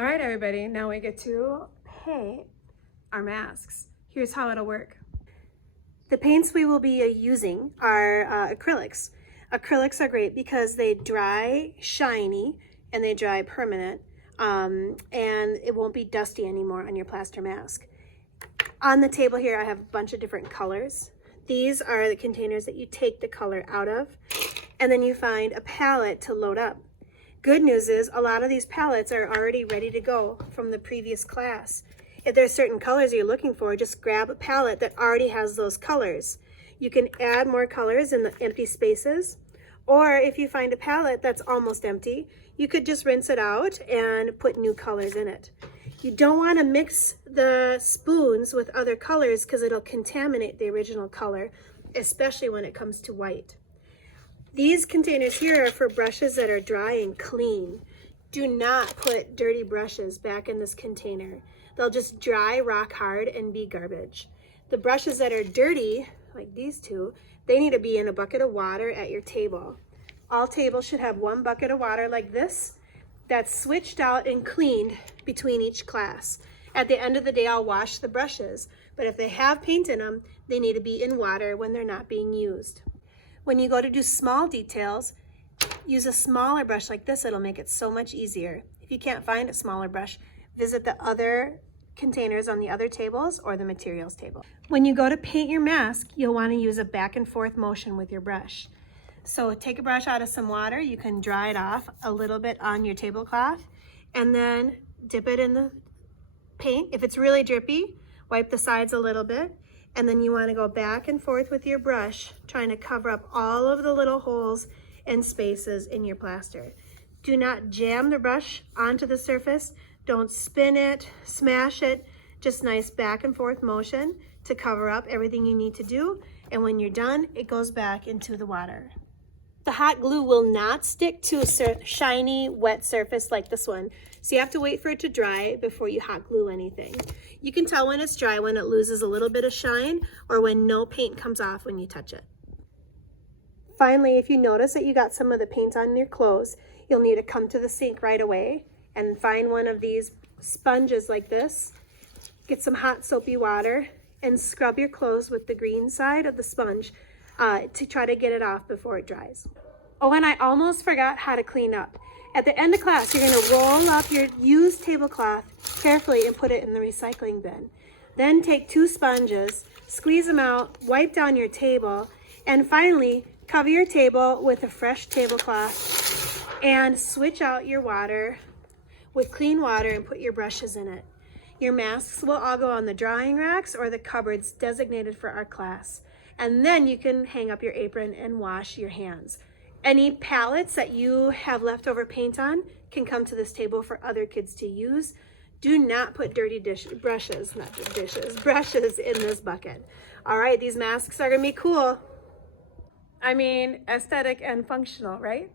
All right, everybody, now we get to paint our masks. Here's how it'll work. The paints we will be using are acrylics. Acrylics are great because they dry shiny and they dry permanent, and it won't be dusty anymore on your plaster mask. On the table here, I have a bunch of different colors. These are the containers that you take the color out of, and then you find a palette to load up. Good news is a lot of these palettes are already ready to go from the previous class. If there's certain colors you're looking for, just grab a palette that already has those colors. You can add more colors in the empty spaces, or if you find a palette that's almost empty, you could just rinse it out and put new colors in it. You don't want to mix the spoons with other colors because it'll contaminate the original color, especially when it comes to white. These containers here are for brushes that are dry and clean. Do not put dirty brushes back in this container. They'll just dry, rock hard, and be garbage. The brushes that are dirty, like these two, they need to be in a bucket of water at your table. All tables should have one bucket of water like this that's switched out and cleaned between each class. At the end of the day, I'll wash the brushes, but if they have paint in them, they need to be in water when they're not being used. When you go to do small details, use a smaller brush like this. It'll make it so much easier. If you can't find a smaller brush, visit the other containers on the other tables or the materials table. When you go to paint your mask, you'll want to use a back and forth motion with your brush. So take a brush out of some water. You can dry it off a little bit on your tablecloth and then dip it in the paint. If it's really drippy, wipe the sides a little bit. And then you want to go back and forth with your brush, trying to cover up all of the little holes and spaces in your plaster. Do not jam the brush onto the surface. Don't spin it, smash it. Just nice back and forth motion to cover up everything you need to do. And when you're done, it goes back into the water. The hot glue will not stick to a shiny, wet surface like this one. So you have to wait for it to dry before you hot glue anything. You can tell when it's dry when it loses a little bit of shine or when no paint comes off when you touch it. Finally, if you notice that you got some of the paint on your clothes, you'll need to come to the sink right away and find one of these sponges like this. Get some hot soapy water and scrub your clothes with the green side of the sponge to try to get it off before it dries. Oh, and I almost forgot how to clean up. At the end of class, you're going to roll up your used tablecloth carefully and put it in the recycling bin. Then take two sponges, squeeze them out, wipe down your table, and finally cover your table with a fresh tablecloth and switch out your water with clean water and put your brushes in it. Your masks will all go on the drying racks or the cupboards designated for our class. And then you can hang up your apron and wash your hands. Any palettes that you have leftover paint on can come to this table for other kids to use. Do not put dirty brushes in this bucket. All right, these masks are gonna be cool. I mean, aesthetic and functional, right?